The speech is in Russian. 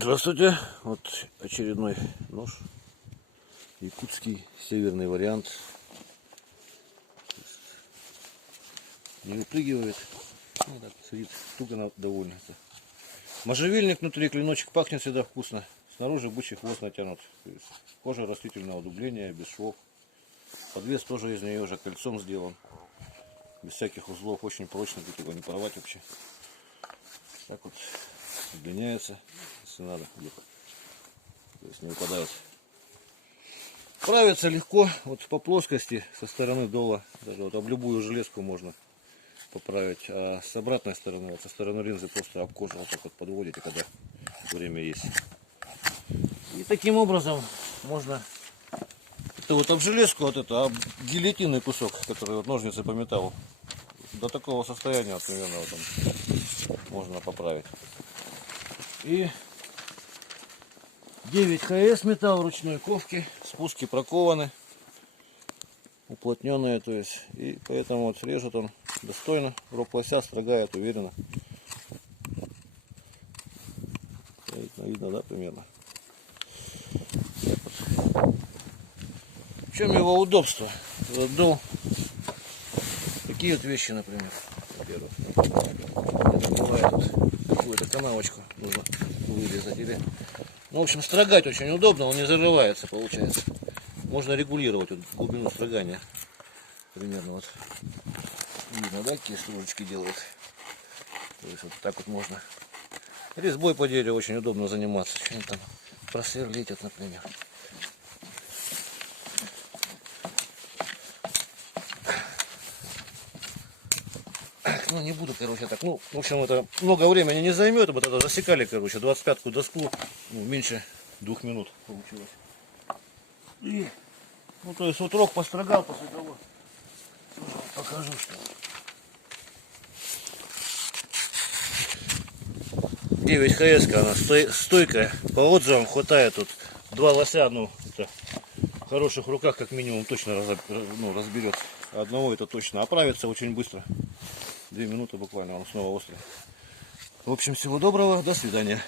Здравствуйте, вот очередной нож, якутский северный вариант, не выпрыгивает, ну, так, сидит туго довольно. Можжевельник внутри, клиночек пахнет всегда вкусно, снаружи бычий хвост натянут, кожа растительного дубления, без швов, подвес тоже из нее же кольцом сделан, без всяких узлов, очень прочный, тут его не порвать вообще, так вот удлиняется, если надо где-то. То есть не выпадает. Правится легко, вот по плоскости со стороны дола, даже вот об любую железку можно поправить, а с обратной стороны, вот со стороны линзы просто об кожу вот так вот подводите, когда время есть. И таким образом можно это вот об железку, вот это об гильотинный кусок, который вот ножницы по металлу, до такого состояния вот, примерно вот он, можно поправить. И 9 ХС металл ручной ковки, спуски прокованы, уплотненные, то есть, и поэтому вот режет он достойно, рог лося строгает уверенно. Видно, да, примерно. В чем его удобство? Дол. Такие вот вещи, например. Во-первых, какую-то канавочку нужно вырезать или. Ну, в общем, строгать очень удобно, он не зарывается, получается. Можно регулировать вот глубину строгания. Примерно вот. Видно, да, какие стружечки делают. То есть вот так вот можно. Резьбой по дереву очень удобно заниматься. Что-нибудь там просверлить, вот, например. Ну, не буду, короче, так. Ну, в общем, это много времени не займет. Вот это засекали, короче, 25-ку доску. Ну, меньше 2 минут получилось. И, ну, то есть, вот рог построгал после того. Покажу, что 9 ХС, она стойкая. По отзывам хватает тут 2 лося, ну, это в хороших руках как минимум точно разберет. Одного это точно оправится очень быстро. 2 минуты буквально, он снова острый. В общем, всего доброго, до свидания.